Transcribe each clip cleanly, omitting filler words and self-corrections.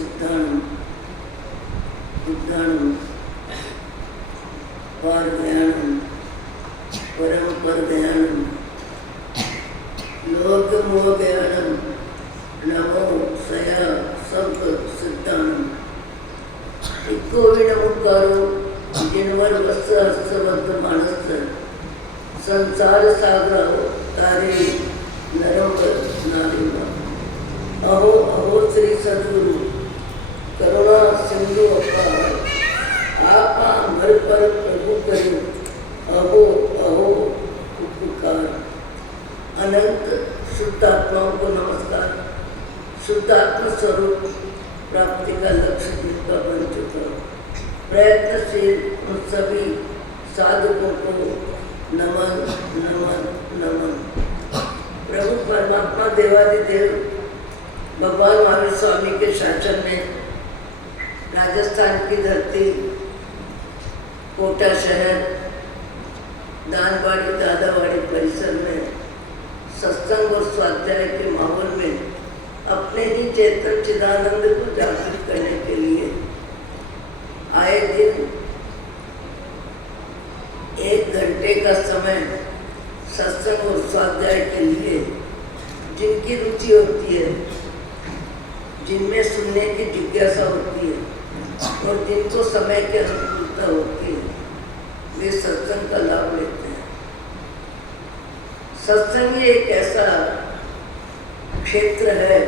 सिद्धाणम बुद्धाणम पारदयानम परम परदयानम लोकमोदयानम नमो सया सब सिद्धाणम इकोविण मुक्कारो जिनवर वत्स हस्तबद्ध मानस संसार सागराओ तारे नरों नारिमा अहो अहो श्री सद्गुरु करुणा सिंधु अपार आपा घर पर प्रभु करो अहो अहो उपकार। अनंत शुद्धात्माओं को नमस्कार। शुद्धात्मा स्वरूप प्राप्ति का लक्ष्य जिनका बन चुका प्रयत्नशील उन सभी साधकों को नमन नमन नमन। प्रभु परमात्मा देवादिदेव भगवान महावीर स्वामी के शासन में राजस्थान की धरती कोटा शहर दानवाड़ी दादावाड़ी परिसर में सत्संग और स्वाध्याय के माहौल में अपने ही चेतन चिदानंद को जागृत करने के लिए आए दिन 1 घंटे का समय सत्संग और स्वाध्याय के लिए जिनकी रुचि होती है, जिनमें सुनने की जिज्ञासा होती है और जिनको समय की अनुकूलता होती है, वे सत्संग का लाभ लेते हैं। सत्संग एक ऐसा क्षेत्र है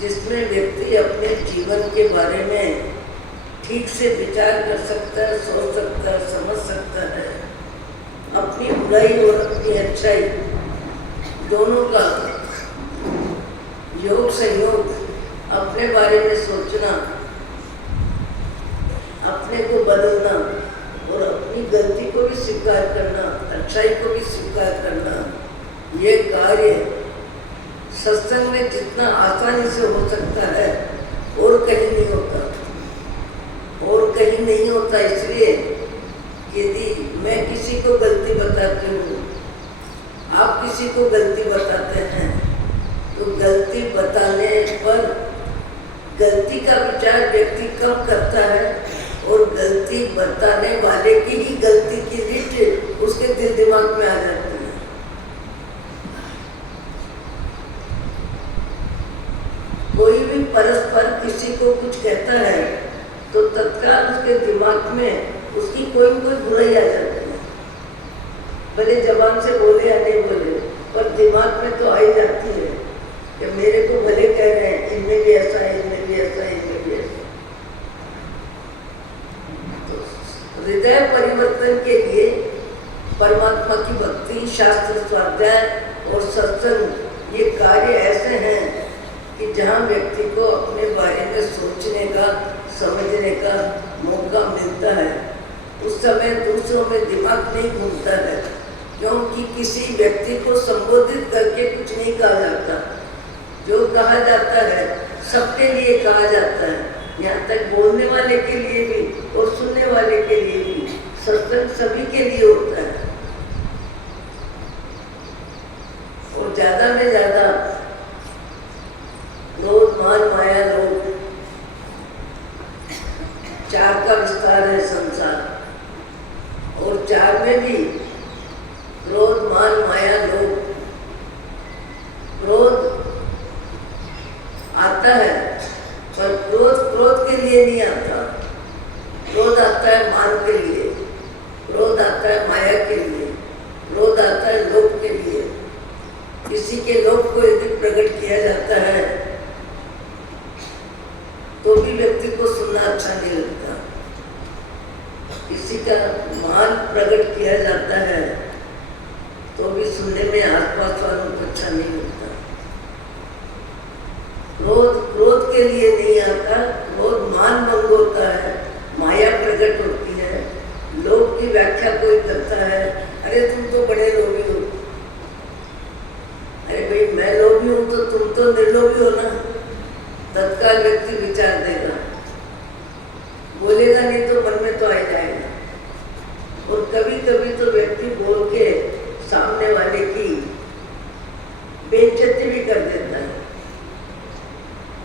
जिसमें व्यक्ति अपने जीवन के बारे में ठीक से विचार कर सकता है, सोच सकता है, समझ सकता है। अपनी बुराई और अपनी अच्छाई दोनों का योग संयोग, अपने बारे में सोचना, अपने को बदलना और अपनी गलती को भी स्वीकार करना, अच्छाई को भी स्वीकार करना, ये कार्य सत्संग में जितना आसानी से हो सकता है और कहीं नहीं होता। और कहीं नहीं होता इसलिए यदि मैं किसी को गलती बताती हूँ, आप किसी को गलती बताते हैं, तो गलती बताने पर गलती का विचार व्यक्ति कब करता है और गलती बताने वाले की ही गलती की लिस्ट उसके दिल दिमाग में आ जाती है। कोई भी परस्पर किसी को कुछ कहता है तो तत्काल उसके दिमाग में उसकी कोई न कोई बुराई आ जाती है। भले जबान से बोले या नहीं बोले, पर दिमाग में तो आ ही जाती है कि मेरे को भले कह रहे हैं, इनमें भी ऐसा है, इनमें भी ऐसा है, इनमें भी ऐसा। तो हृदय परिवर्तन के लिए परमात्मा की भक्ति, शास्त्र स्वाध्याय और सत्संग ये कार्य ऐसे हैं कि जहाँ व्यक्ति को अपने बारे में सोचने का, समझने का मौका मिलता है। उस समय दूसरों में दिमाग नहीं घूमता है, क्योंकि किसी व्यक्ति को संबोधित करके कुछ नहीं कहा जाता। जो कहा जाता है सबके लिए कहा जाता है, यहाँ तक बोलने वाले के लिए भी और सुनने वाले के लिए भी। सत्संग सभी के लिए होता है और ज्यादा में ज्यादा क्रोध मान माया लोभ 4 का विस्तार है संसार, और 4 में भी क्रोध मान माया लोभ। क्रोध आता है पर क्रोध के लिए नहीं आता। क्रोध आता है मान के लिए, क्रोध आता है माया के लिए, क्रोध आता है लोभ के लिए। किसी के लोभ को यदि प्रकट किया जाता है तो भी व्यक्ति को सुनना अच्छा नहीं लगता। किसी का मान प्रकट किया जाता है तो भी सुनने में आसपास वालों को अच्छा नहीं लगता। क्रोध के लिए नहीं आता, क्रोध मान भंग होता है, माया प्रकट होती है। लोभ की व्याख्या कोई करता है, अरे तुम तो बड़े लोभी हो। अरे भाई मैं लोभी हूँ तो तुम तो निर्लोभी हो ना। तत्काल व्यक्ति विचार देगा, बोलेगा नहीं तो मन में तो आ जाएगा। और कभी कभी तो व्यक्ति बोल के सामने वाले की बेइज्जती भी कर देता है।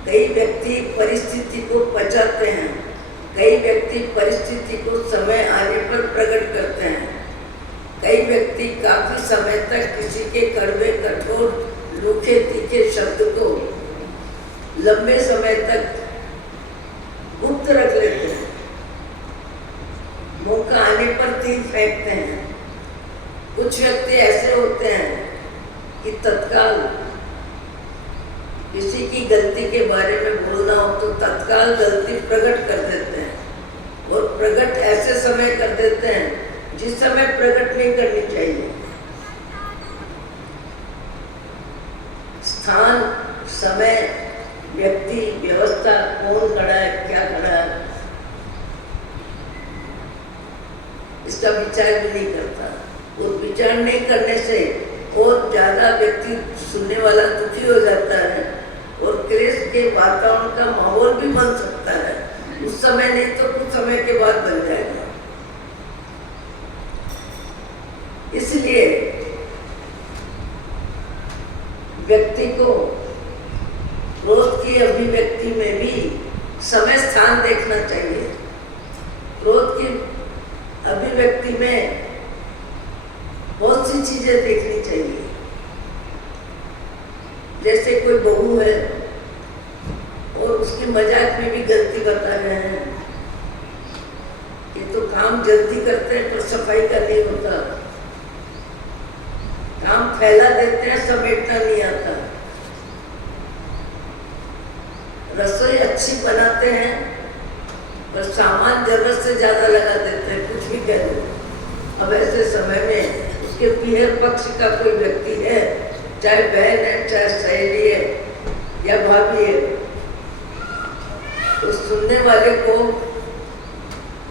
कई व्यक्ति परिस्थिति को पचाते हैं, कई व्यक्ति परिस्थिति को समय आने पर प्रकट करते हैं, कई व्यक्ति काफी समय तक किसी के कड़वे कठोर रूखे तीखे शब्द को लंबे समय तक गुप्त रख लेते हैं, मौका आने पर तीर फेंकते हैं। कुछ व्यक्ति ऐसे होते हैं कि तत्काल किसी की गलती के बारे में बोलना हो तो तत्काल गलती प्रकट कर देते हैं और प्रकट ऐसे समय कर देते हैं जिस समय प्रकट नहीं करनी चाहिए। स्थान, समय, व्यक्ति, व्यवस्था, कौन खड़ा है, क्या खड़ा है, इसका विचार भी नहीं करता। और विचार नहीं करने से और ज्यादा व्यक्ति सुनने वाला दुखी हो जाता है और क्लेश के वातावरण का माहौल भी बन सकता है। उस समय नहीं तो कुछ समय के बाद बन जाएगा। इसलिए व्यक्ति को क्रोध की अभिव्यक्ति में भी समय स्थान देखना चाहिए। क्रोध की अभिव्यक्ति में बहुत सी चीजें देखनी चाहिए। जैसे कोई बहू है और उसकी मजाक में भी गलती बता रहे हैं, ये तो काम जल्दी करते हैं पर सफाई का नहीं होता, काम फैला देते हैं समेटना नहीं आता, रसोई अच्छी बनाते हैं पर सामान जरूरत से ज्यादा लगा देते हैं, कुछ भी कह दो। अब ऐसे समय में उसके पीहर पक्ष का कोई व्यक्ति है, चाहे बहन है, चाहे सहेली है या भाभी है, तो सुनने वाले को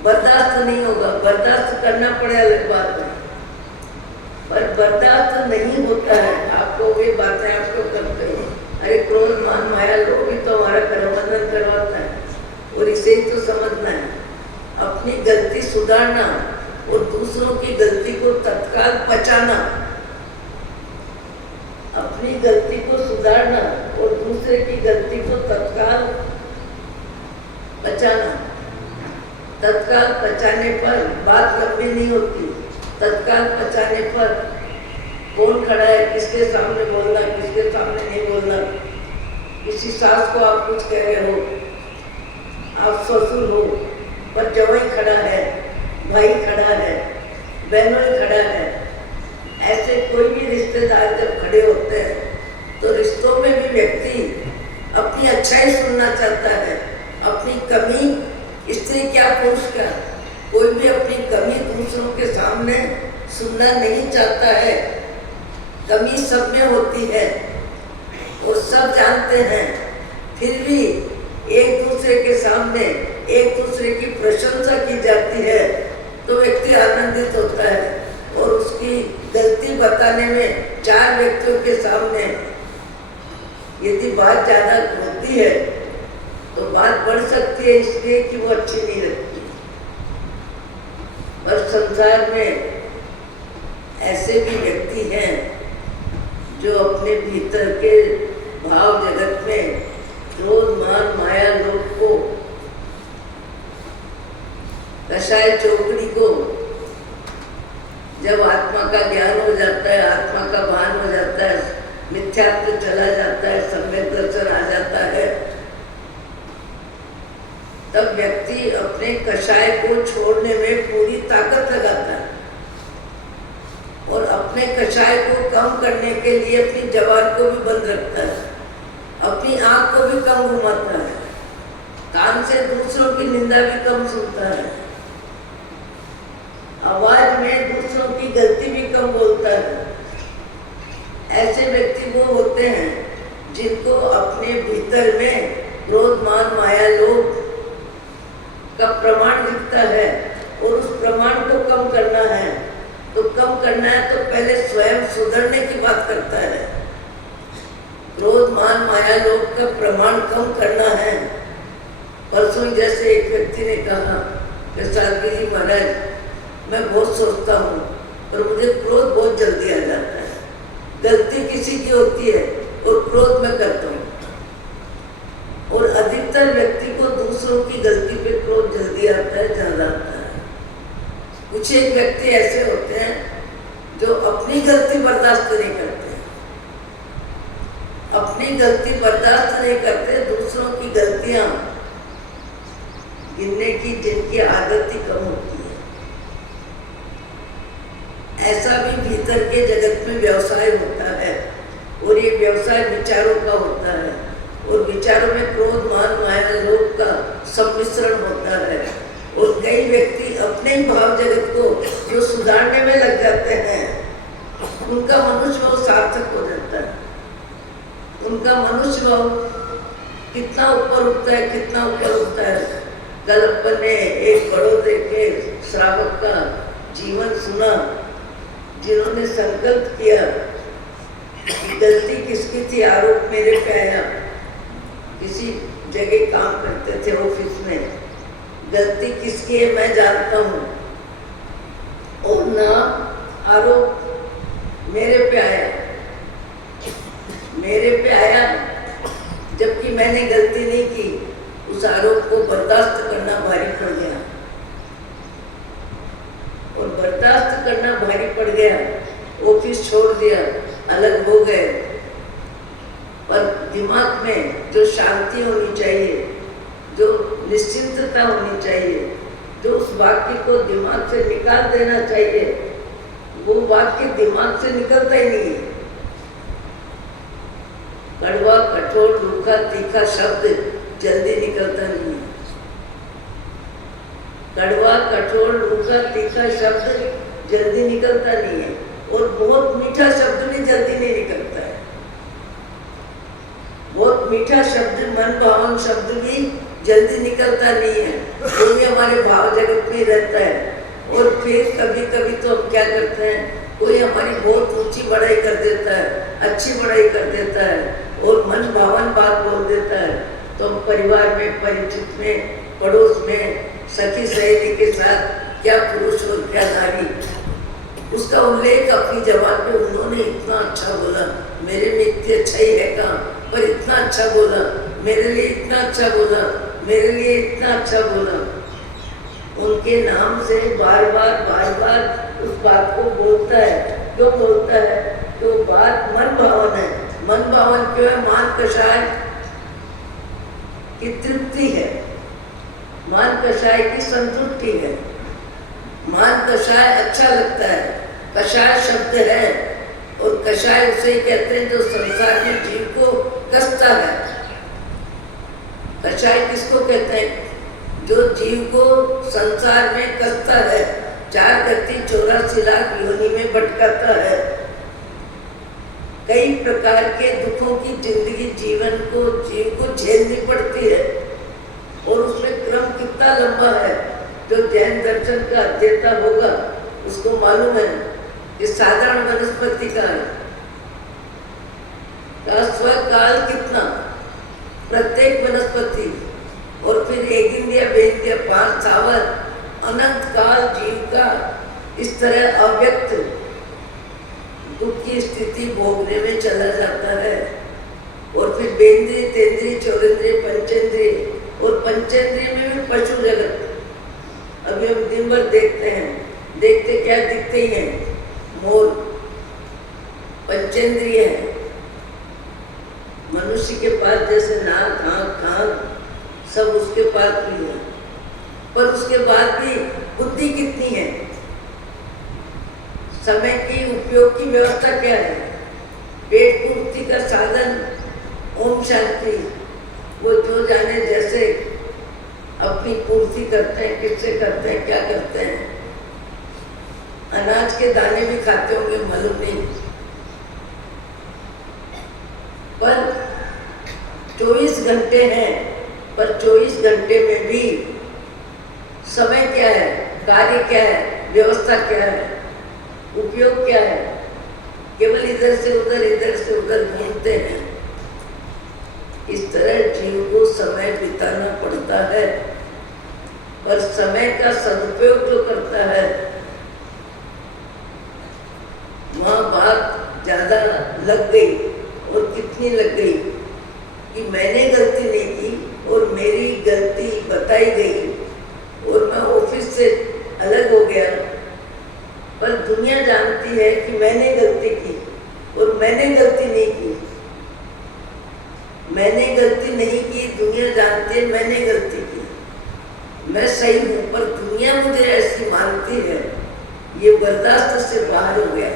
बर्दाश्त नहीं होगा। बर्दाश्त करना पड़े अलग बात है, पर बर्दाश्त नहीं होता है। आपको वे बातें आपको कब कही, अरे क्रोध मान माया लोग ही तो हमारा करमबंधन करवाता है, और इसे ही तो समझना है। अपनी गलती सुधारना और दूसरों की गलती को तत्काल पचाना, अपनी गलती को सुधारना और दूसरे की गलती को तत्काल पचाना। तत्काल पचाने पर बात लंबी नहीं होती। तत्काल पचाने पर कौन खड़ा है, किसके सामने बोलना, किसके सामने नहीं बोलना। किसी सास को आप कुछ कह रहे हो, आप ससुर हो, पर जवाई खड़ा है, भाई खड़ा है, बहनों खड़ा है, ऐसे कोई भी रिश्तेदार जब खड़े होते हैं तो रिश्तों में भी व्यक्ति अपनी अच्छाई सुनना चाहता है। अपनी कमी, स्त्री क्या पुरुष का, कोई भी अपनी कमी दूसरों के सामने सुनना नहीं चाहता है। कमी सब में होती है और सब जानते हैं, फिर भी एक दूसरे के सामने एक दूसरे की प्रशंसा की जाती है तो व्यक्ति आनंदित होता है। और उसकी गलती बताने में चार व्यक्तियों के सामने यदि बात ज्यादा होती है तो बात बढ़ सकती है, इसलिए कि वो अच्छी नहीं लगती। पर संसार में ऐसे भी व्यक्ति हैं जो अपने भीतर के भाव जगत में क्रोध मान माया लोभ को, कषाय चौकड़ी को, जब आत्मा का ज्ञान हो जाता है, आत्मा का भान हो जाता है, मिथ्यात्व चला जाता है, सम्यक दर्शन आ जाता है, तब व्यक्ति अपने कषाय को छोड़ने में पूरी ताकत लगाता है और अपने कषाय को कम करने के लिए अपनी जबान को भी बंद रखता है, अपनी आंख को भी कम घुमाता है, कान से दूसरों की निंदा भी कम सुनता है, आवाज में दूसरों की गलती भी कम बोलता है। ऐसे व्यक्ति वो होते हैं जिनको अपने भीतर में क्रोध मान माया लोभ का प्रमाण दिखता है और उस प्रमाण को कम करना है। तो कम करना है तो पहले स्वयं सुधरने की बात करता है। क्रोध मान माया लोभ का प्रमाण कम करना है। परसों जैसे एक व्यक्ति ने कहा कि सादगी जी महाराज, मैं बहुत सोचता हूँ पर मुझे क्रोध बहुत जल्दी आ जाता है, गलती किसी की होती है और क्रोध मैं करता हूँ। दूसरों की गलती पे क्रोध जल्दी आता है, ज्यादा आता है। कुछ एक व्यक्ति ऐसे होते हैं जो अपनी गलती बर्दाश्त नहीं करते, अपनी गलती बर्दाश्त नहीं करते, दूसरों की गलतियां गिनने की जिनकी आदत ही कम होती है। ऐसा भी भीतर के जगत में व्यवसाय होता है, और ये व्यवसाय विचारों का होता है, और विचारों में क्रोध, मान, माया, लोभ का सम्मिश्रण होता है। और कई व्यक्ति अपने ही भाव जगत को जो सुधारने में लग जाते हैं, उनका मनुष्य भाव सार्थक हो जाता है। उनका मनुष्य भाव कितना ऊपर उठता है, कितना ऊपर उठता है। कल अपन ने एक बड़ौदे के श्रावक का जीवन सुना, जिन्होंने संकल्प किया कि गलती किसकी थी, आरोप मेरे पे आया। किसी जगह काम करते थे ऑफिस में, गलती किसकी है मैं जानता हूँ, और ना आरोप मेरे पे आया, मेरे पे आया, जबकि मैंने गलती नहीं की। उस आरोप को बर्दाश्त करना भारी पड़ गया, और बर्दाश्त करना भारी पड़ गया। ऑफिस छोड़ दिया, अलग हो गए। पर दिमाग में जो शांति होनी चाहिए, जो निश्चिंतता होनी चाहिए, जो उस वाक्य को दिमाग से निकाल देना चाहिए, वो वाक्य दिमाग से निकलता ही नहीं है। कड़वा, कठोर, रूखा, तीखा शब्द जल्दी निकलता नहीं है। कड़वा, कठोर, रूखा, तीखा शब्द जल्दी निकलता नहीं है, और बहुत मीठा शब्द भी जल्दी नहीं निकलता है। बहुत मीठा शब्द, मन भावन शब्द भी जल्दी निकलता नहीं है, वो भी हमारे भाव जगत में रहता है। और फिर कभी कभी तो हम क्या करते हैं, कोई हमारी बहुत ऊंची बड़ाई कर देता है, अच्छी बड़ाई कर देता है, और मन भावन बात बोल देता है, तो हम परिवार में, परिचित में, पड़ोस में, सखी सहेली के साथ, क्या पुरुष और क्या नारी, उसका उल्लेख अपनी जबान पे, उन्होंने इतना अच्छा बोला, मेरे में इतनी अच्छा ही है का, पर इतना अच्छा बोला, मेरे लिए इतना अच्छा बोला, मेरे लिए इतना अच्छा बोला। उनके नाम से बार बार उस बात को बोलता है। क्यों बोलता है? तो बात मन भावन है। मन भावन क्यों है? मान कषाय की तृप्ति है, मान कषाय की संतुष्टि है। मान कषाय अच्छा लगता है, कषाय शब्द है, और कषाय उसे कहते हैं जो संसार में जीव को कसता है। कषाय किसको कहते हैं? जो जीव को संसार में कसता है, 4,84 लाख योनि में भटकाता है। कई प्रकार के दुखों की जिंदगी जीव को झेलनी पड़ती है, और उसमें क्रम कितना लंबा है। जो जैन दर्शन का अध्येता होगा उसको मालूम है कि साधारण वनस्पति का स्वकाल कितना, प्रत्येक वनस्पति, और फिर एक इंद्रिया, वेद्य, 5 स्थावर, अनंत काल जीव का इस तरह अव्यक्त दुख की स्थिति भोगने में चला जाता है। और फिर बेंद्रिय, तेंद्रिय, चौरेंद्रिय, पंचेंद्रिय, और पंचेंद्रिय में भी पशु जगत। अभी हम दिन भर देखते हैं, देखते क्या दिखते ही हैं? मोर पंचेंद्रिय है। मनुष्य के पास जैसे नाक, आँख, कान सब उसके पास भी है, पर उसके बाद भी बुद्धि कितनी है? समय की उपयोग की व्यवस्था क्या है? पेट पूर्ति का साधन ओम शांति, वो जो जाने जैसे अपनी पूर्ति करते हैं, किससे करते हैं, क्या करते हैं। अनाज के दाने भी खाते होंगे, मालूम नहीं, पर 24 घंटे हैं, पर 24 घंटे में भी समय क्या है, कार्य क्या है, व्यवस्था क्या है, उपयोग क्या है? केवल इधर से उधर घूमते हैं। इस तरह जीव को समय बिताना पड़ता है, पर समय का सदुपयोग जो करता है, वहाँ बात ज्यादा लग गई, और कितनी लग गई कि मैंने गलती नहीं की, और मेरी गलती बता बताई गई और मैं ऑफिस से अलग हो गया, पर दुनिया जानती है कि मैंने गलती की और मैंने गलती नहीं की। मैंने गलती नहीं की, दुनिया जानती है मैंने गलती की। मैं सही हूं, पर दुनिया मुझे ऐसी मानती है, ये बर्दाश्त से बाहर हो गया,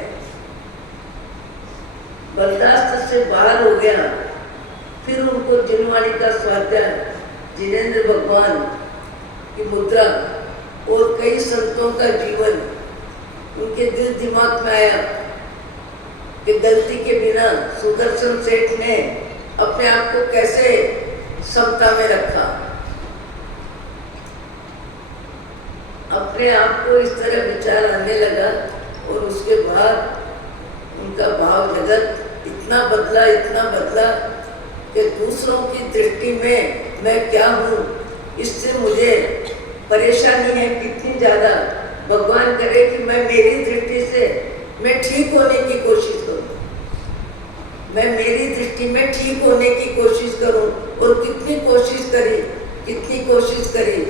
बर्दाश्त से बाहर हो गया। फिर उनको जिनवाणी का स्वाध्याय, जिनेंद्र भगवान की मुद्रा और कई संतों का जीवन उनके दिल दिमाग में आया कि गलती के बिना सुदर्शन सेठ ने अपने आप को कैसे समता में रखा, अपने आप को इस तरह विचार आने लगा। और उसके बाद उनका भाव जगत इतना बदला कि दूसरों की दृष्टि में मैं क्या हूँ, इससे मुझे परेशानी है कितनी ज़्यादा। भगवान करे कि मैं मेरी दृष्टि से मैं ठीक होने की कोशिश करूँ, मैं मेरी दृष्टि में ठीक होने की कोशिश करूँ। और कितनी कोशिश करी,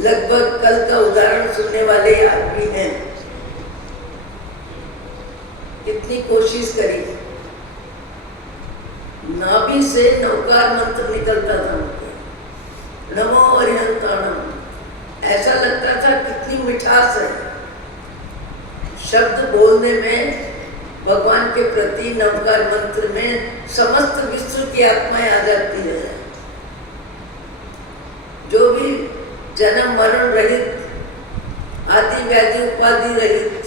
लगभग कल का उदाहरण सुनने वाले आदमी हैं, कितनी कोशिश करी। नाभि से नवकार मंत्र निकलता था उनके, नमो अरिहंताणम। ऐसा लगता था कितनी मिठास है शब्द बोलने में, भगवान के प्रति नवकार मंत्र में समस्त विश्व की आत्माएं आ जाती है। जो भी जन्म मरण रहित, आदि व्याधि उपाधि रहित,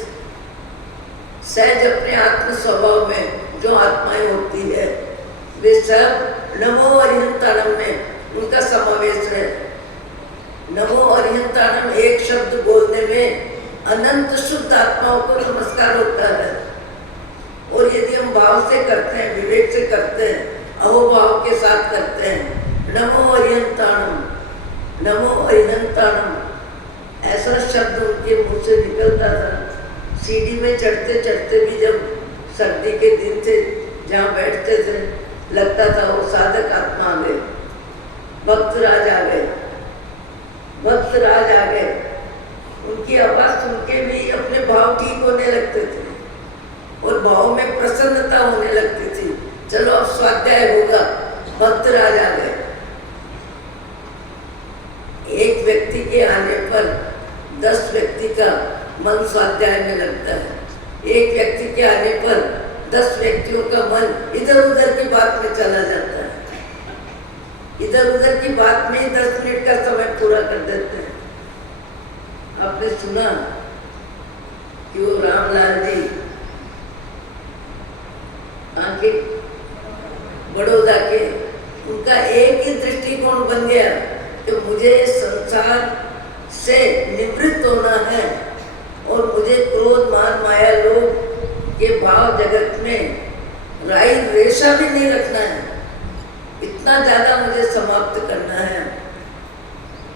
सहज अपने आत्म स्वभाव में जो आत्माएं होती है, वे सब नमो अरिहंताणम में उनका समावेश है। नमो अरिहंताणम एक शब्द बोलने में अनंत शुद्ध आत्माओं को नमस्कार होता है। और यदि हम भाव से करते हैं, विवेक से करते हैं, अहोभाव के साथ करते हैं, नमो अरिहंताणम, नमो अरिहंताणम, ऐसा शब्द उनके मुंह से निकलता था। सीढ़ी में चढ़ते चढ़ते भी जब सर्दी के दिन थे, जहाँ बैठते थे, लगता था वो साधक आत्मा आ गए, भक्त राज आ गए, भक्त राज आ गए। उनकी आवाज सुन के भी अपने भाव ठीक होने लगते थे और भाव में प्रसन्नता होने लगती थी। चलो अब स्वाध्याय होगा, भक्त राज आ गए। एक व्यक्ति के आने पर 10 व्यक्ति का मन स्वाध्याय में लगता है। एक व्यक्ति के आने पर 10 व्यक्तियों का मन इधर उधर की बात में चला जाता है। इधर उधर की बात में 10 मिनट का समय पूरा कर देते हैं। आपने सुना कि वो रामलाल जी आके बड़ौदा के, उनका एक ही दृष्टिकोण बन गया कि मुझे संसार से निवृत्त होना है और मुझे क्रोध मान माया लोभ के भाव जगत में राई रेशा भी नहीं रखना है, इतना ज्यादा मुझे समाप्त करना है।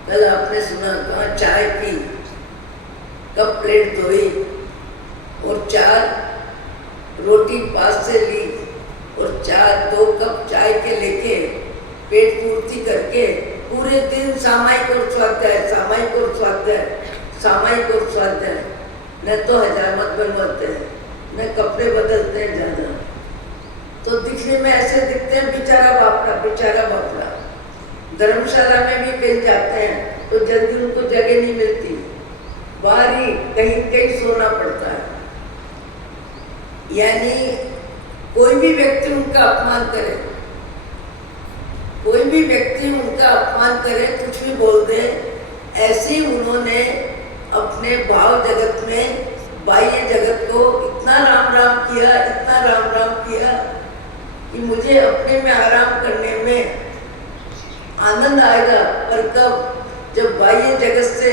कल आपने सुना कहाँ चाय पी, कप प्लेट धोई और 4 रोटी पास से ली और 2 कप चाय के लेके पेट पूर्ति करके पूरे दिन सामायिक और स्वाध्याय, सामायिक और स्वाध्याय, सामायिक और स्वाध्याय। न तो हजामत बनवाते हैं, न कपड़े बदलते हैं ज्यादा, तो दिखने में ऐसे दिखते हैं बेचारा बापड़ा, बेचारा बापड़ा। धर्मशाला में भी कहीं जाते हैं तो जल्दी उनको जगह नहीं मिलती, बाहर ही कहीं कहीं सोना पड़ता है। यानी कोई भी व्यक्ति उनका अपमान करे, कोई भी व्यक्ति उनका अपमान करे, कुछ भी बोल दे, ऐसे ही उन्होंने अपने भाव जगत में, बाह्य जगत को इतना राम राम किया, इतना राम राम किया कि मुझे अपने में आराम करने में आनंद आएगा। पर कब, जब बाह्य जगत से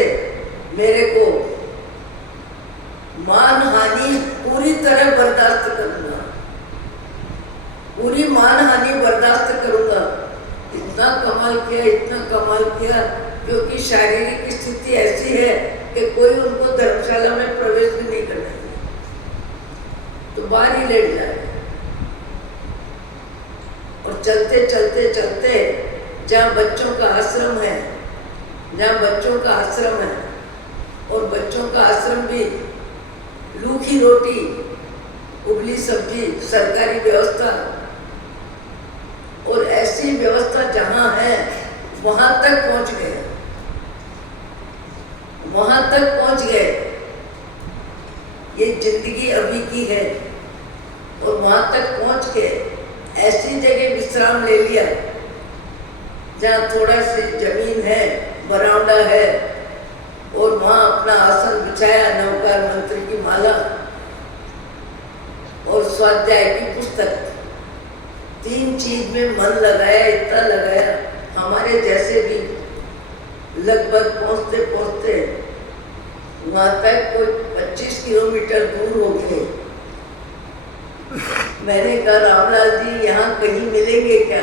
मेरे को मान हानि पूरी तरह बर्दाश्त करूंगा, पूरी मान हानि बर्दाश्त करूंगा। इतना कमाल किया, इतना कमाल किया, क्योंकि शारीरिक स्थिति ऐसी है कि कोई उनको धर्मशाला में प्रवेश भी नहीं करना चाहिए, तो बाहर ही लेट जाए। और चलते चलते चलते जहाँ बच्चों का आश्रम है जहाँ बच्चों का आश्रम है, और बच्चों का आश्रम भी रूखी रोटी, उबली सब्जी, सरकारी व्यवस्था, और ऐसी व्यवस्था जहाँ है वहाँ तक पहुँच गए, वहाँ तक पहुँच गए। ये जिंदगी अभी की है, और वहाँ तक पहुँच के ऐसी जगह विश्राम ले लिया जहाँ थोड़ा सी जमीन है, बरामदा है, और वहाँ अपना आसन बिछाया, नवकार मंत्र की माला और स्वाध्याय की पुस्तक, 3 चीज में मन लगाया, इतना लगाया। हमारे जैसे भी लगभग पहुँचते पहुँचते वहाँ तक कोई 25 किलोमीटर दूर हो गए। मैंने कहा रामलाल जी यहाँ कहीं मिलेंगे क्या?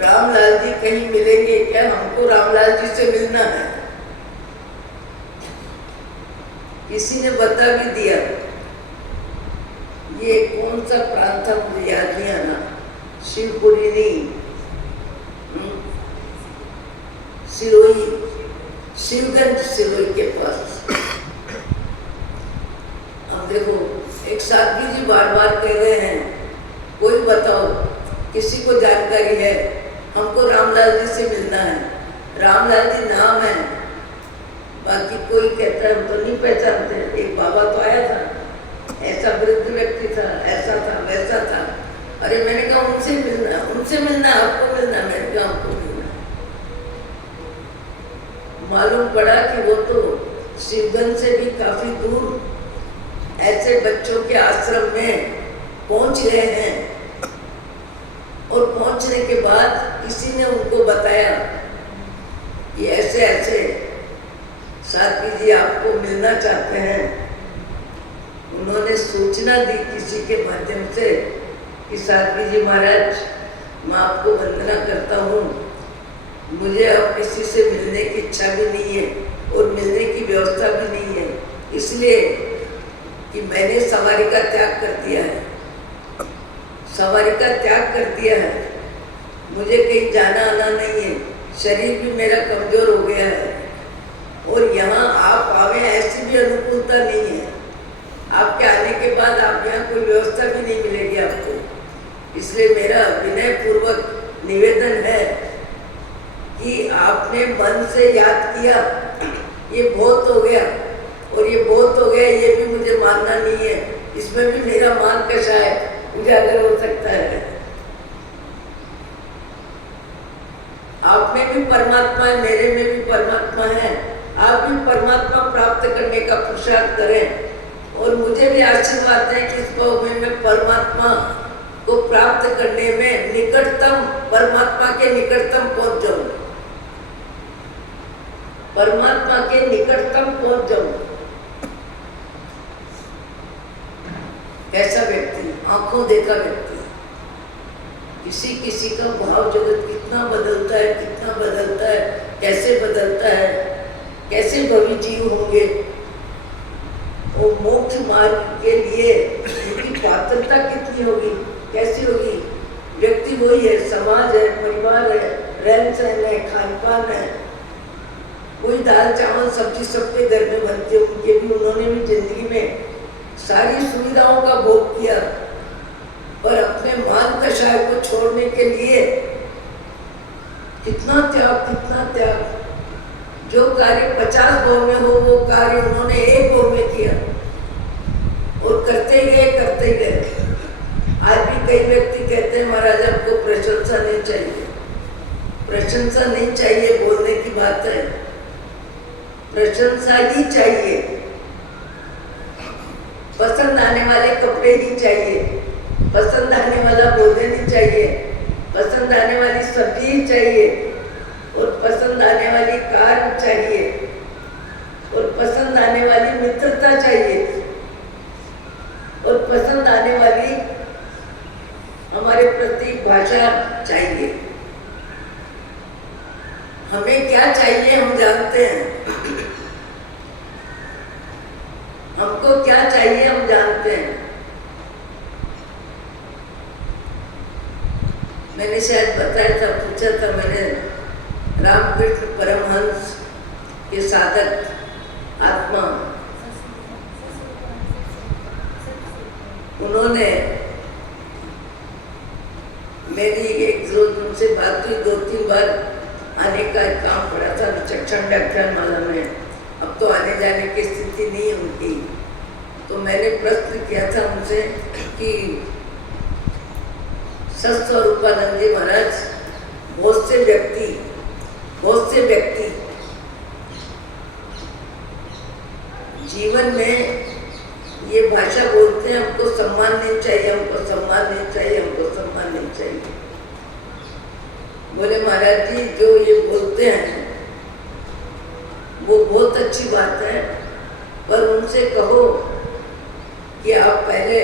रामलाल जी कहीं मिलेंगे क्या? हमको रामलाल जी से मिलना है। किसी ने बता भी दिया। ये कौन सा प्रांत था मुझे याद नहीं आना, शिवपुरी नहीं, सिरोही, शिवगंज सिरोही के पास। अब देखो, एक साथी जी बार बार कह रहे हैं कोई बताओ, किसी को जानकारी है, हमको रामलाल जी से मिलना है। रामलाल जी नाम है, बाकी कोई कहता है हम तो नहीं पहचानते। एक बाबा तो आया था, ऐसा वृद्ध व्यक्ति था, ऐसा था, वैसा था। अरे मैंने कहा उनसे मिलना, उनसे मिलना, आपको मिलना। मैंने कहा आपको मिलना। मालूम पड़ा कि वो तो शिवगंज से भी काफी दूर ऐसे बच्चों के आश्रम में पहुंच गए हैं, और पहुंचने के बाद किसी ने उनको बताया कि ऐसे ऐसे साथी जी आपको मिलना चाहते हैं। उन्होंने सूचना दी किसी के माध्यम से कि साथी जी महाराज, मैं आपको वंदना करता हूँ, मुझे अब किसी से मिलने की इच्छा भी नहीं है और मिलने की व्यवस्था भी नहीं है, इसलिए कि मैंने सवारी का त्याग कर दिया है, सवारी का त्याग कर दिया है। मुझे कहीं जाना आना नहीं है, शरीर भी मेरा कमजोर हो गया है, और यहाँ आप आवे ऐसी भी अनुकूलता नहीं है। आपके आने के बाद आप यहाँ कोई व्यवस्था भी नहीं मिलेगी आपको। इसलिए मेरा विनय पूर्वक निवेदन है कि आपने मन से याद किया, ये बहुत हो गया, और ये बहुत हो गया ये भी मुझे मानना नहीं है, इसमें भी मेरा मान कषाय उजागर हो सकता है। आप में भी परमात्मा है, मेरे में भी परमात्मा है। आप भी परमात्मा प्राप्त करने का पुरुषार्थ करें, और मुझे भी आशीर्वाद है कि इस भाव में मैं परमात्मा को प्राप्त करने में निकटतम, परमात्मा के निकटतम पहुंच जाऊं, परमात्मा के निकटतम पहुंच जाऊं। कैसा व्यक्ति, आंखों देखा व्यक्ति। किसी किसी का भाव जगत कितना बदलता है, कितना बदलता है, कैसे बदलता है, कैसे भवी जीव होंगे, और मोक्ष मार्ग के लिए उनकी पात्रता कितनी होगी, कैसी होगी। व्यक्ति वही है, समाज है, परिवार है, रहन सहन है, खान पान है। कोई दाल चावल सब्जी सबके घर में बनते, उनके भी, उन्होंने भी जिंदगी में सारी सुविधाओं का भोग किया, पर अपने मान कषाय को छोड़ने के लिए कितना त्याग, कितना त्याग। जो कार्य 50 भाव में हो वो कार्य उन्होंने 1 भाव में किया, और करते गए, करते गए। आज भी कई व्यक्ति कहते हैं महाराज आपको प्रशंसा नहीं चाहिए, प्रशंसा नहीं चाहिए बोलने की बात है, प्रशंसा ही चाहिए। पसंद आने वाले कपड़े ही चाहिए, पसंद आने वाला भोजन ही चाहिए, पसंद आने वाली सब्जी ही चाहिए, और पसंद आने वाली कार चाहिए, और पसंद आने वाली मित्रता चाहिए, और पसंद आने वाली हमारे प्रति भाषा चाहिए। हमें क्या चाहिए हम जानते हैं, हमको क्या चाहिए हम जानते हैं। मैंने शायद बताया था, पूछा था मैंने रामकृष्ण परमहंस के साधक आत्मा, उन्होंने मेरी एक रोज उनसे बात हुई, 2-3 बार आने का काम पड़ा था विचक्षण व्याख्यानमाला में। अब तो आने जाने की स्थिति नहीं उनकी। तो मैंने प्रश्न किया था उनसे कि सत्स्वरूपानंद जी महाराज, बहुत से व्यक्ति जीवन में ये भाषा बोलते हैं, हमको सम्मान नहीं चाहिए, हमको सम्मान नहीं चाहिए, हमको सम्मान नहीं चाहिए। बोले महाराज जी, जो ये बोलते हैं वो बहुत अच्छी बात है, पर उनसे कहो कि आप पहले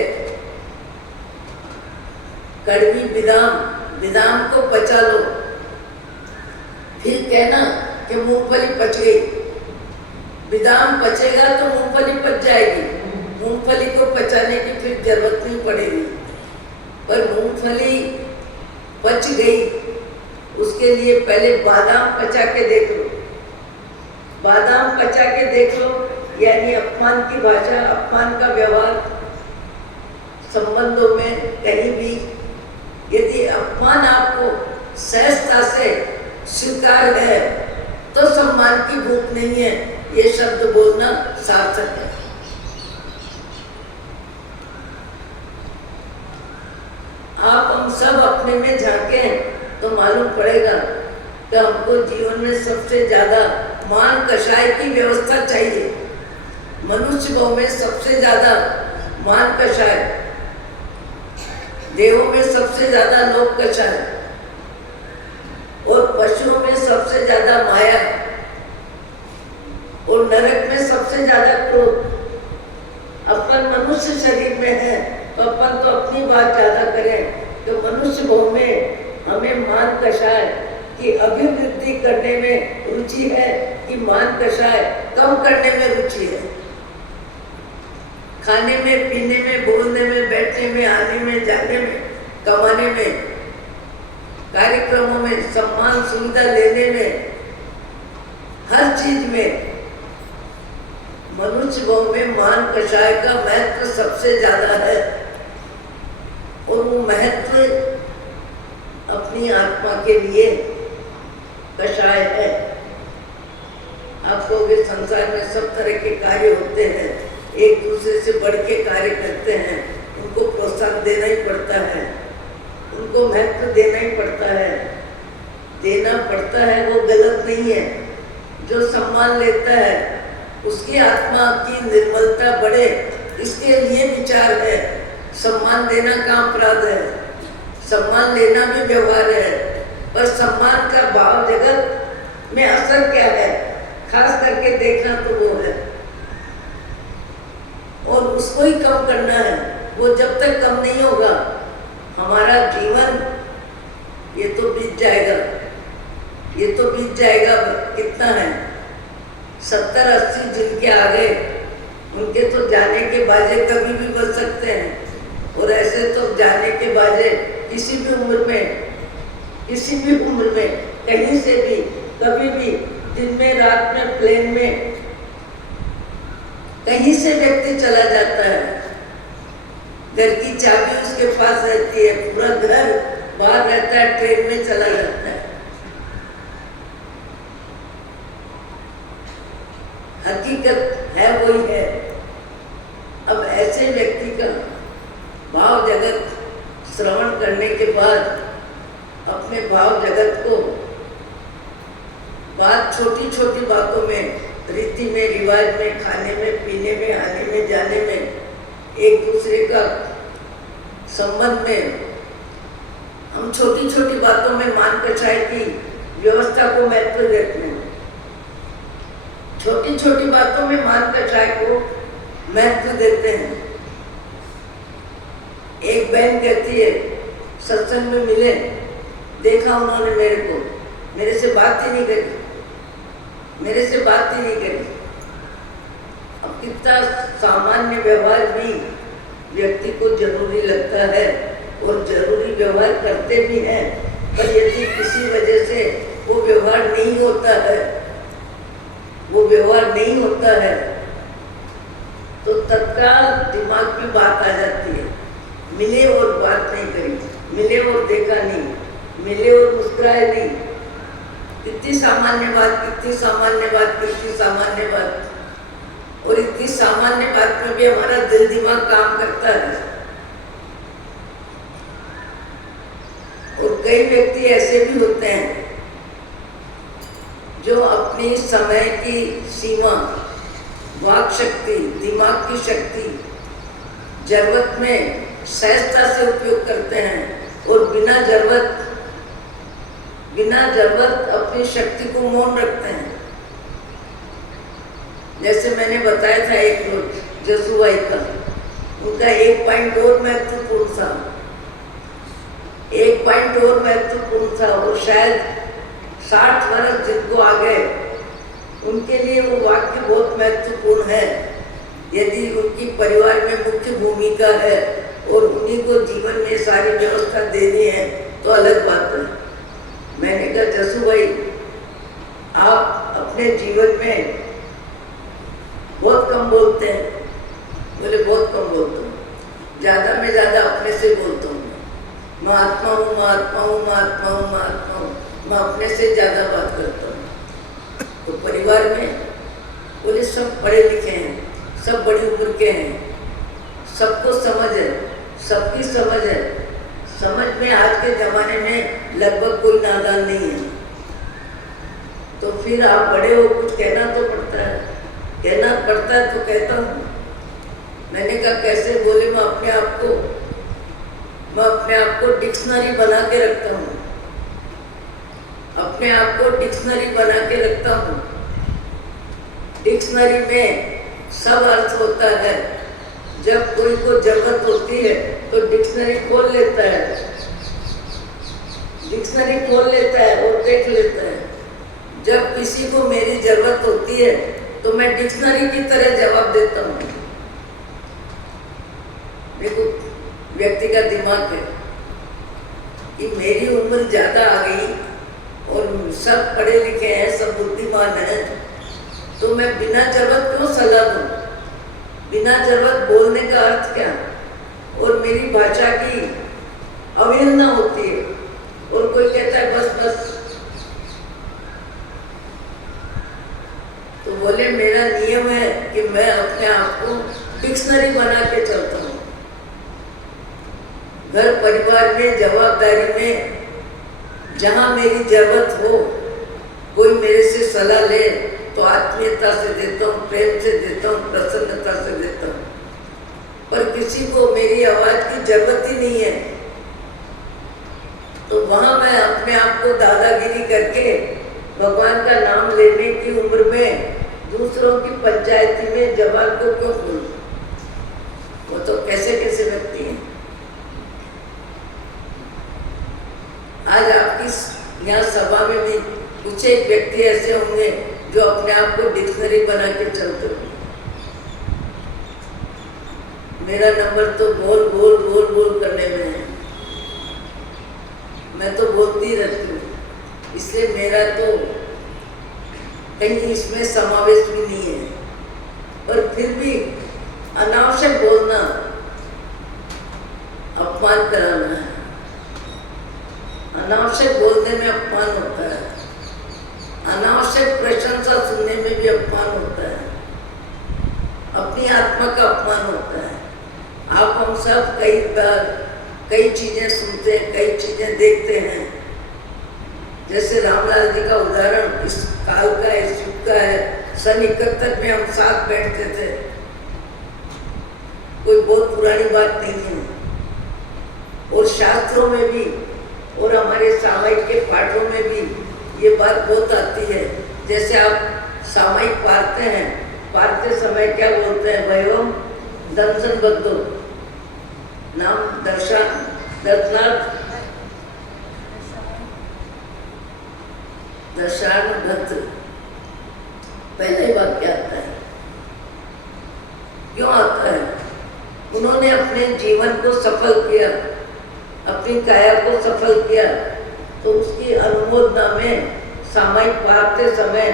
कड़वी बादाम को पचा लो, फिर कहना कि मूंगफली पच गई। बादाम पचेगा तो मूंगफली पच जाएगी, मूंगफली को पचाने की फिर जरूरत नहीं पड़ेगी। पर मूंगफली पच गई, उसके लिए पहले बादाम पचा के देख लो। बादाम पचा के देख लो यानी अपमान की भाषा, अपमान का व्यवहार संबंधों में कहीं भी यदि अपमान आपको सहजता से स्वीकार है तो सम्मान की भूख नहीं है, ये शब्द बोलना सार्थक है। आप हम सब अपने में झांकें तो मालूम पड़ेगा कि हमको जीवन में सबसे ज्यादा मान कषाय की व्यवस्था चाहिए। मनुष्य भाव में सबसे ज्यादा मान कषाय, देवों में सबसे ज्यादा लोक कषाय और पशुओं में सबसे ज्यादा माया और नरक में सबसे ज्यादा क्रोध। अपन मनुष्य शरीर में है तो अपन तो अपनी बात ज्यादा करें, तो मनुष्य भाव में हमें मान कषाय की अभिवृद्धि करने में रुचि है कि मान कषाय कम करने में रुचि है। खाने में, पीने में, बोलने में, बैठने में, आने में, जाने में, कमाने में, कार्यक्रमों में, सम्मान सुविधा लेने में, हर चीज में मनुष्य भाव में मान कषाय का महत्व सबसे ज्यादा है। और वो महत्व अपनी आत्मा के लिए कषाय है। आप कहोगे संसार में सब तरह के कार्य होते हैं, एक दूसरे से बढ़ के कार्य करते हैं, उनको प्रोत्साहन देना ही पड़ता है, उनको महत्व देना ही पड़ता है, देना पड़ता है, वो गलत नहीं है। जो सम्मान लेता है उसकी आत्मा की निर्मलता बढ़े, इसके लिए विचार है। सम्मान देना का अपराध है, सम्मान लेना भी व्यवहार है, पर सम्मान का भाव जगत में असर क्या है, खास करके देखना तो वो है और उसको ही कम करना है। वो जब तक कम नहीं होगा हमारा जीवन ये तो बीत जाएगा, ये तो बीत जाएगा। कितना है 70-80 जिनके आ गए उनके तो जाने के बाजे कभी भी बच सकते हैं, और ऐसे तो जाने के बाजे किसी भी उम्र में कहीं से भी कभी भी, दिन में, रात में, प्लेन में, कहीं से व्यक्ति चला जाता है। घर की चाबी उसके पास रहती है, पूरा घर बाहर रहता है, ट्रेन में चला जाता है। हकीकत है वही है। अब ऐसे व्यक्ति का भाव जगत श्रवण करने के बाद अपने भाव जगत को बात छोटी छोटी बातों में, रीति में, रिवाज में, खाने में, पीने में, आने में, जाने में, एक दूसरे का संबंध में हम छोटी छोटी बातों में मान कषाय की व्यवस्था को महत्व देते हैं। छोटी छोटी बातों में मान कषाय को महत्व देते हैं। एक बहन कहती है, सत्संग में मिले, देखा उन्होंने मेरे को, मेरे से बात ही नहीं करी। अब कितना सामान्य व्यवहार भी व्यक्ति को जरूरी लगता है और जरूरी व्यवहार करते भी हैं, पर यदि किसी वजह से वो व्यवहार नहीं होता है, वो व्यवहार नहीं होता है, तो तत्काल दिमाग में बात आ जाती है, मिले और बात नहीं करी, मिले और देखा नहीं, मिले और मुस्कुराए नहीं। कितनी सामान्य बात, कितनी सामान्य बात, कितनी सामान्य बात। और इतनी सामान्य बात में भी हमारा दिल दिमाग काम करता है। और कई व्यक्ति ऐसे भी होते हैं जो अपनी समय की सीमा, वाक शक्ति, दिमाग की शक्ति जरूरत में सहजता से उपयोग करते हैं और बिना जरूरत अपनी शक्ति को मौन रखते हैं। जैसे मैंने बताया था एक रोज जसूबाई का, उनका एक पॉइंट और महत्वपूर्ण था, एक पॉइंट और महत्वपूर्ण था। वो शायद 60 वर्ष जिनको आ गए उनके लिए वो वाक्य बहुत महत्वपूर्ण है। यदि उनकी परिवार में मुख्य भूमिका है और उन्हीं को जीवन में सारी व्यवस्था देनी है तो अलग बात है। मैंने कहा जसूबाई, आप अपने जीवन में बहुत कम बोलते हैं। बोले बहुत कम बोलता हूँ, ज़्यादा में ज़्यादा अपने से बोलता हूँ। मैं आत्मा हूँ, मैं आत्मा हूँ, मैं आत्मा हूँ, मैं आत्मा हूँ। मैं अपने से ज़्यादा बात करता हूँ। तो परिवार में बोले सब पढ़े लिखे हैं, सब बड़ी उम्र के हैं, सबको समझ है, सबकी समझ है। समझ में आज के ज़माने में लगभग कोई नादान नहीं है। तो फिर आप बड़े हो, कुछ कहना तो पड़ता है, कहना पड़ता है तो कहता हूँ। मैंने कहा कैसे? बोले मैं अपने आप को डिक्शनरी बना के रखता हूँ, अपने आप को डिक्शनरी बना के रखता हूँ। डिक्शनरी में सब अर्थ होता है। जब कोई को जरूरत होती है तो डिक्शनरी खोल लेता है, डिक्शनरी खोल लेता है और देख लेता है। जब किसी को मेरी जरूरत होती है तो मैं डिक्शनरी की तरह जवाब देता हूँ। देखो व्यक्ति का दिमाग है कि मेरी उम्र ज़्यादा आ गई और सब पढ़े लिखे हैं, सब बुद्धिमान हैं, तो मैं बिना जरूरत क्यों सलाह दूँ? बिना जरूरत बोलने का अर्थ क्या? और मेरी भाषा की अवहेलना होती है और कोई कहता है बस बस। तो बोले मेरा नियम है कि मैं अपने आप को डिक्शनरी बना के चलता हूँ। घर परिवार में, जवाबदारी में, जहाँ मेरी जरूरत हो, कोई मेरे से सलाह ले तो आत्मीयता से देता हूँ, प्रेम से देता हूँ, प्रसन्नता से देता हूँ। पर किसी को मेरी आवाज़ की जरूरत ही नहीं है तो वहाँ मैं अपने आप को दादागिरी करके भगवान का नाम लेने की उम्र में दूसरों की पंचायती में जबान को क्यों खोलूं? वो तो कैसे कैसे व्यक्ति हैं। आज आपकी यहाँ सभा में भी कुछ एक व्यक्ति ऐसे होंगे जो अपने आप को डिक्शनरी बना के चलते हैं। मेरा नंबर तो बोल बोल बोल बोल करने में है, मैं तो बोलती रहती हूँ, इसलिए मेरा तो कहीं इसमें समावेश भी नहीं है। पर फिर भी अनावश्यक बोलना अपमान कराना है। अनावश्यक बोलने में अपमान होता है, अनावश्यक प्रशंसा सुनने में भी अपमान होता है, अपनी आत्मा का अपमान होता है। आप हम सब कई बार कई चीज़ें सुनते हैं, कई चीज़ें देखते हैं। जैसे रामलाल जी का उदाहरण इस काल का, इस युग का है। सन 71 में हम साथ बैठते थे, कोई बहुत पुरानी बात नहीं है। और शास्त्रों में भी और हमारे सामायिक के पाठों में भी ये बात बहुत आती है। जैसे आप सामायिक पढ़ते हैं, पढ़ते समय क्या बोलते हैं? वयोम दर्शन बद्दो नाम दर्शनार्थ दर्शानुभद्र पहले ही वाक्य आता है। क्यों आता है? उन्होंने अपने जीवन को सफल किया, अपनी काया को सफल किया, तो उसकी अनुमोदना में सामायिक पारते समय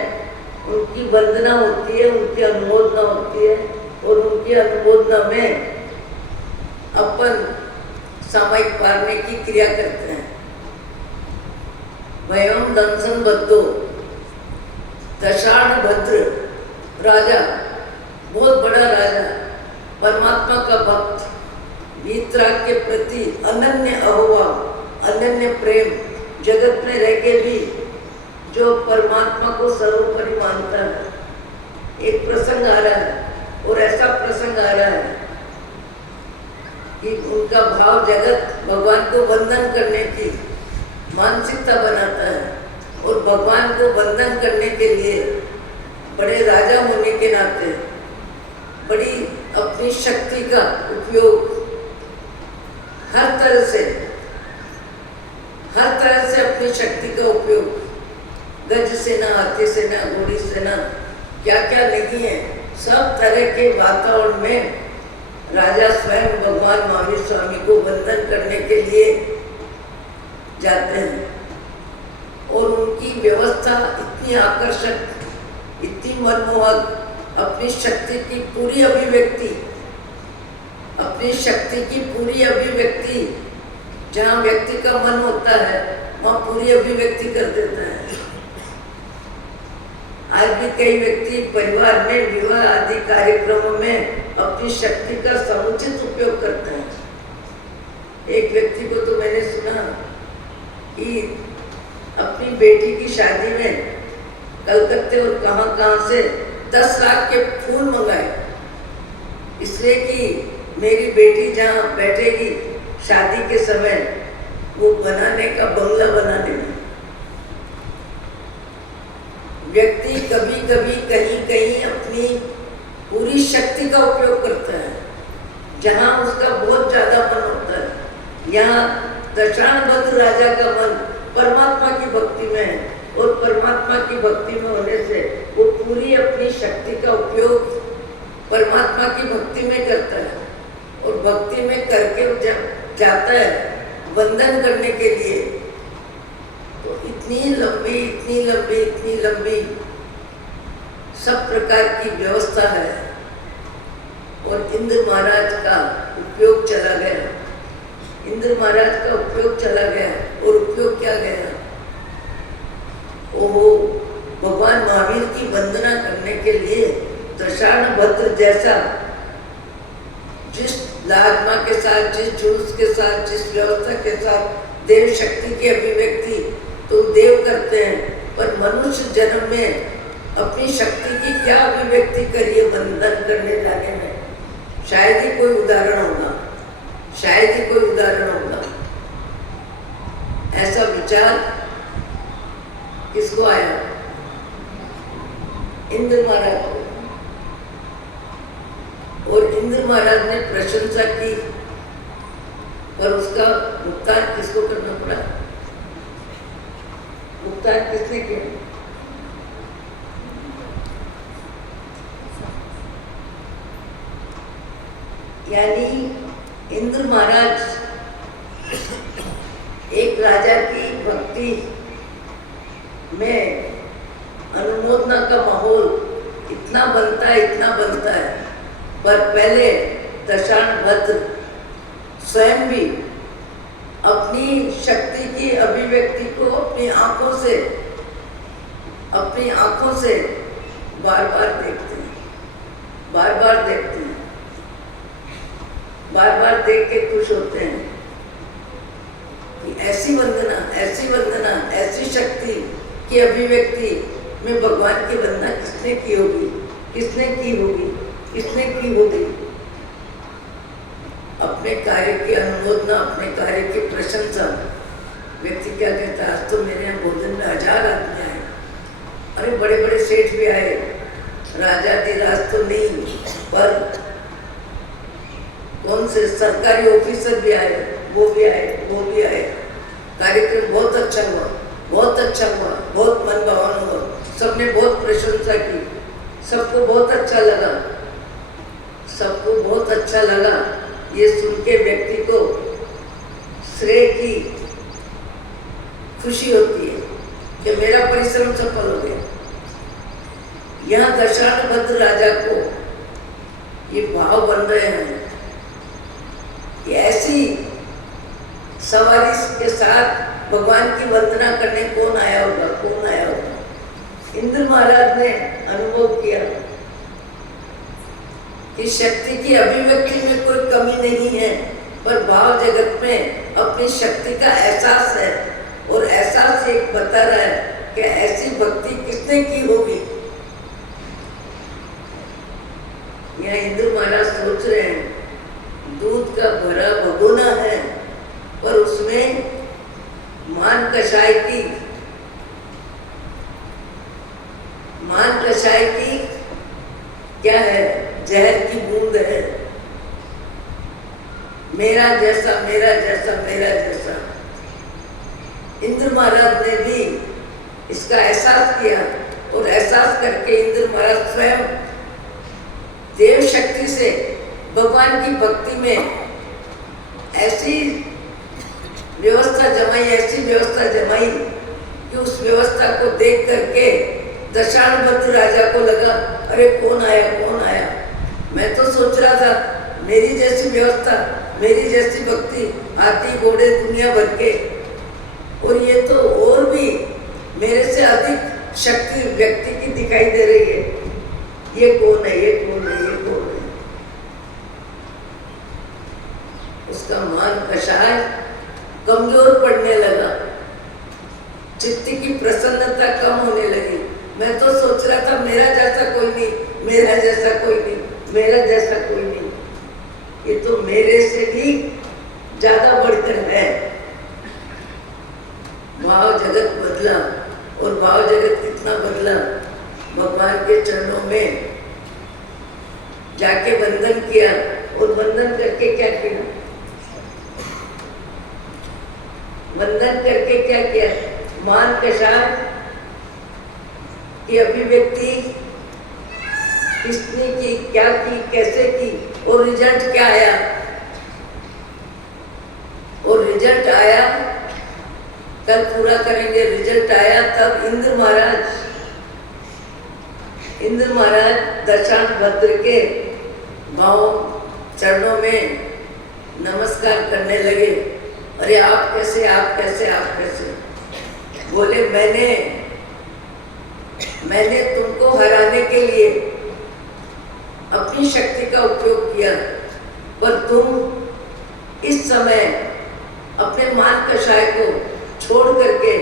उनकी वंदना होती है, उनकी अनुमोदना होती है और उनकी अनुमोदना में अपन सामायिक पारने की क्रिया करते हैं। वयम दंसन बद्धो, दशाण भद्र राजा, बहुत बड़ा राजा, परमात्मा का भक्त, वीतराग के प्रति अनन्य अहोभाव, अनन्य प्रेम, जगत में रह के भी जो परमात्मा को सर्वोपरि मानता है। एक प्रसंग आ रहा है और ऐसा प्रसंग आ रहा है कि उनका भाव जगत भगवान को वंदन करने की मानसिकता बनाता है और भगवान को वंदन करने के लिए बड़े राजा होने के नाते बड़ी अपनी शक्ति का उपयोग हर तरह से अपनी शक्ति का उपयोग, गज सेना, हाथी सेना, घोड़ी सेना, क्या क्या नहीं है, सब तरह के वातावरण में राजा स्वयं भगवान महावीर स्वामी को वंदन करने के लिए जाते हैं। और उनकी व्यवस्था इतनी आकर्षक, इतनी मनमोहक, अपनी शक्ति की पूरी अभिव्यक्ति, अपनी शक्ति की पूरी अभिव्यक्ति, जहाँ व्यक्ति का मन होता है वहाँ पूरी अभिव्यक्ति कर देता है। आज भी कई व्यक्ति परिवार में विवाह आदि कार्यक्रमों में अपनी शक्ति का समुचित उपयोग करते हैं। एक व्यक्ति को तो मैंने सुना कि अपनी बेटी की शादी में कलकत्ते और कहाँ से 10 लाख के फूल मंगाए, इसलिए कि मेरी बेटी जहाँ बैठेगी शादी के समय वो बनाने का बंगला बनाने में। व्यक्ति कभी कभी कहीं कहीं अपनी पूरी शक्ति का उपयोग करता है जहाँ उसका बहुत ज्यादा मन होता है। यहाँ दशाणभद्र राजा का मन परमात्मा की भक्ति में है और परमात्मा की भक्ति में होने से वो पूरी अपनी शक्ति का उपयोग परमात्मा की भक्ति में करता है और भक्ति में करके जब जाता है वंदन करने के लिए, तो इतनी लंबी सब प्रकार की व्यवस्था है। और इंद्र महाराज का उपयोग चला गया, इंद्र महाराज का उपयोग चला गया। और उपयोग क्या गया? ओहो, भगवान महावीर की वंदना करने के लिए दशाणभद्र जैसा जिस लाजमा के साथ, जिस जुलूस के साथ, जिस व्यवस्था के साथ देव शक्ति की अभिव्यक्ति तो देव करते हैं, पर मनुष्य जन्म में अपनी शक्ति की क्या अभिव्यक्ति करिए वंदन करने जाने में? शायद ही कोई उदाहरण होगा, शायद ही कोई उदाहरण होगा। ऐसा विचार किसको आया? इंद्र महाराज को। और इंद्र महाराज ने प्रशंसा की, पर उसका भुगतान किसको करना पड़ा? भुगतान किसने किया? यानी इंद्र महाराज एक राजा की भक्ति में अनुमोदना का माहौल इतना बनता है, पर पहले दशाणभद्र स्वयं भी अपनी शक्ति की अभिव्यक्ति को अपनी आंखों से बार बार देखते हैं, बार बार देख के खुश होते हैं कि ऐसी वंदना, ऐसी शक्ति की अभिव्यक्ति में भगवान की वंदना किसने की होगी? अपने कार्य की अनुमोदना, अपने कार्य की प्रशंसा। व्यक्ति क्या कहता है? आज तो मेरे यहाँ भोजन में 1000 आदमी आए, अरे बड़े बड़े सेठ भी आए, राजाधिराज तो नहीं, पर कौन से सरकारी ऑफिसर भी आए, वो भी आए। कार्यक्रम बहुत अच्छा हुआ, बहुत मनभावन हुआ, सबने बहुत प्रशंसा की, सबको बहुत अच्छा लगा। ये सुन के व्यक्ति को श्रेय की खुशी होती है। कि मेरा परिश्रम सफल हो गया। यहाँ दशानभद्र राजा को ये भाव बन रहे हैं कि ऐसी सवारी के साथ भगवान की वंदना करने कौन आया होगा, कौन आया होगा। इंद्र महाराज ने अनुभव किया कि शक्ति की अभिव्यक्ति में कोई कमी नहीं है, पर भाव जगत में अपनी शक्ति का एहसास है। और एहसास एक बता रहा है कि ऐसी भक्ति किसने की होगी। यहाँ इंद्र महाराज सोच रहे हैं दूध का भरा भगोना है, पर उसमें मान कषाय की क्या है, जहर की बूंद है। मेरा जैसा मेरा जैसा मेरा जैसा। इंद्र महाराज ने भी इसका एहसास किया और एहसास करके इंद्र महाराज स्वयं देव शक्ति से भगवान की भक्ति में ऐसी व्यवस्था जमाई कि उस व्यवस्था को देख करके दशानभद्र राजा को लगा, अरे कौन आया। मैं तो सोच रहा था मेरी जैसी व्यवस्था, मेरी जैसी भक्ति, हाथी घोड़े दुनिया भर के, और ये तो और भी मेरे से अधिक शक्ति व्यक्ति की दिखाई दे रही है। ये कौन है। उसका मान कषाय कमजोर पड़ने लगा, चित्त की प्रसन्नता कम होने लगी। मैं तो सोच रहा था मेरा जैसा कोई नहीं, मेरा जैसा कोई नहीं, मेरा जैसा कोई नहीं। ये तो मेरे से भी ज्यादा बढ़कर है। भाव जगत बदला, और भाव जगत कितना बदला। भगवान के चरणों में जाके वंदन किया, और वंदन करके क्या किया, मान कषाय की अभिव्यक्ति किसने की, क्या की, कैसे की, और रिजल्ट क्या आया। और रिजल्ट आया, कल पूरा करेंगे। रिजल्ट आया तब इंद्र महाराज दशानभद्र के भाव चरणों में नमस्कार करने लगे। अरे आप कैसे। बोले मैंने तुमको हराने के लिए अपनी शक्ति का उपयोग किया, पर तुम इस समय अपने मान कषाय को छोड़ करके,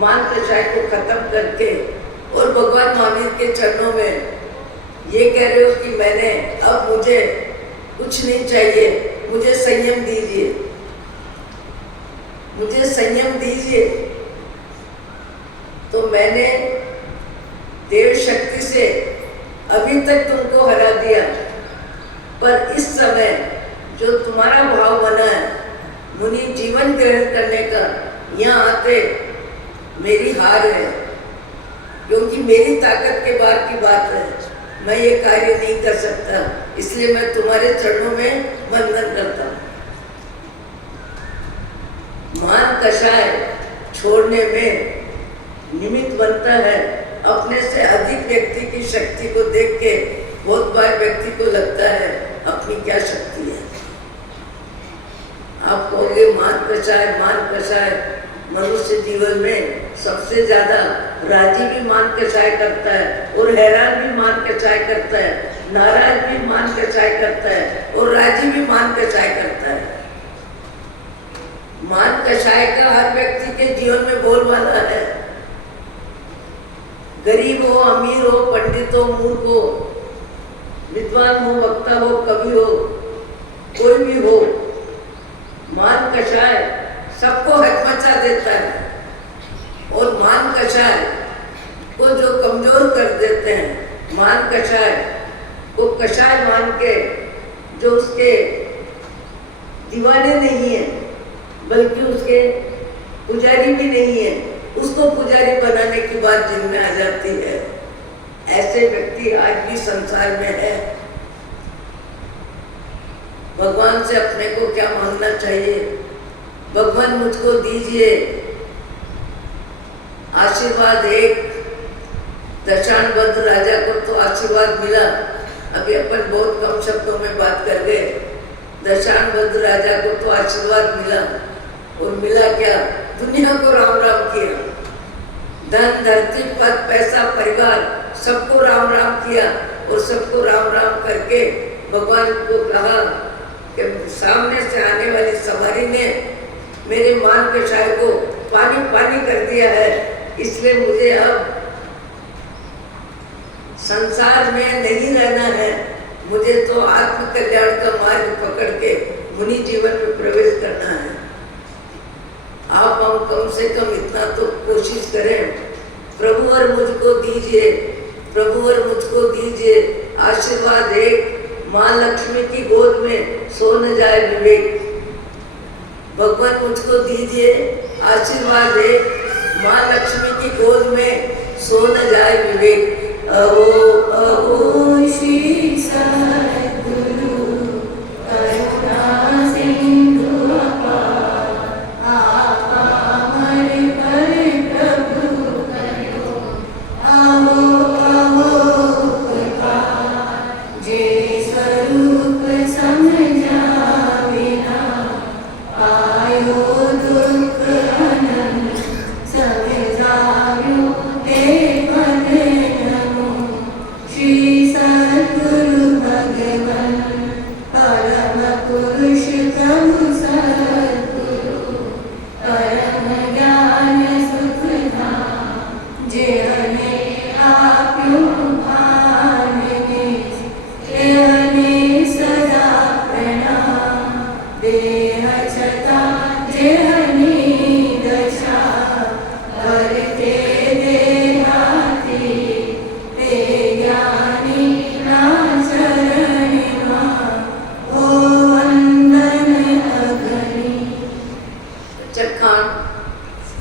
मान कषाय को खत्म करके, और भगवान महावीर के चरणों में ये कह रहे हो कि मैंने, अब मुझे कुछ नहीं चाहिए, मुझे संयम दीजिए। तो मैंने देव शक्ति से अभी तक तुमको हरा दिया, पर इस समय जो तुम्हारा भाव बना है मुनि जीवन ग्रहण करने का, यहाँ आते मेरी हार है, क्योंकि मेरी ताकत के बाहर की बात है। मैं ये कार्य नहीं कर सकता, इसलिए मैं तुम्हारे चरणों में वंदन करता हूँ। मान कषाय छोड़ने में निमित्त बनता है। अपने से अधिक व्यक्ति की शक्ति को देख के बहुत बार व्यक्ति को लगता है अपनी क्या शक्ति है। आप कहोगे मान कषाय मनुष्य जीवन में सबसे ज्यादा राजी भी मान कषाय करता है, और हैरान भी मान कषाय करता है, नाराज भी मान कषाय करता है, और राजी भी मान कषाय करता है। मान कषाय का हर व्यक्ति के जीवन में बोलबाला है। गरीब हो, अमीर हो, पंडित हो, मूर्ख हो, विद्वान हो, वक्ता हो, कवि हो, कोई भी हो, मान कषाय सबको हचमचा देता है। और मान कषाय को जो कमजोर कर देते हैं, मान कषाय को कषाय मान के जो उसके दीवाने नहीं है, बल्कि उसके पुजारी भी नहीं है, उसको पुजारी बनाने की बात जिनमें आ जाती है। ऐसे व्यक्ति आज भी संसार में है। भगवान से अपने को क्या मांगना चाहिए? भगवान मुझको दीजिए, आशीर्वाद एक, दशानबद्ध राजा को तो आशीर्वाद मिला। अभी अपन बहुत कम शब्दों में बात कर गए। दशानबद्ध राजा को तो आशीर्वाद मिला, और मिला क्या? दुनिया को राम राम किया। धन, धरती, पद, पैसा, परिवार, सबको राम राम किया, और सबको राम राम करके भगवान को कहा कि सामने से आने वाली सवारी ने मेरे मान के शाय को पानी पानी कर दिया है, इसलिए मुझे अब संसार में नहीं रहना है, मुझे तो आत्म कल्याण का मार्ग पकड़ के मुनि जीवन में प्रवेश करना है। आप हम कम से कम इतना तो कोशिश करें, प्रभु और मुझको दीजिए, प्रभु और मुझको दीजिए आशीर्वाद एक, माँ लक्ष्मी की गोद में सो न जाए विवेक। भगवान मुझको दीजिए आशीर्वाद एक, माँ लक्ष्मी की गोद में सो न जाए विवेक। अहो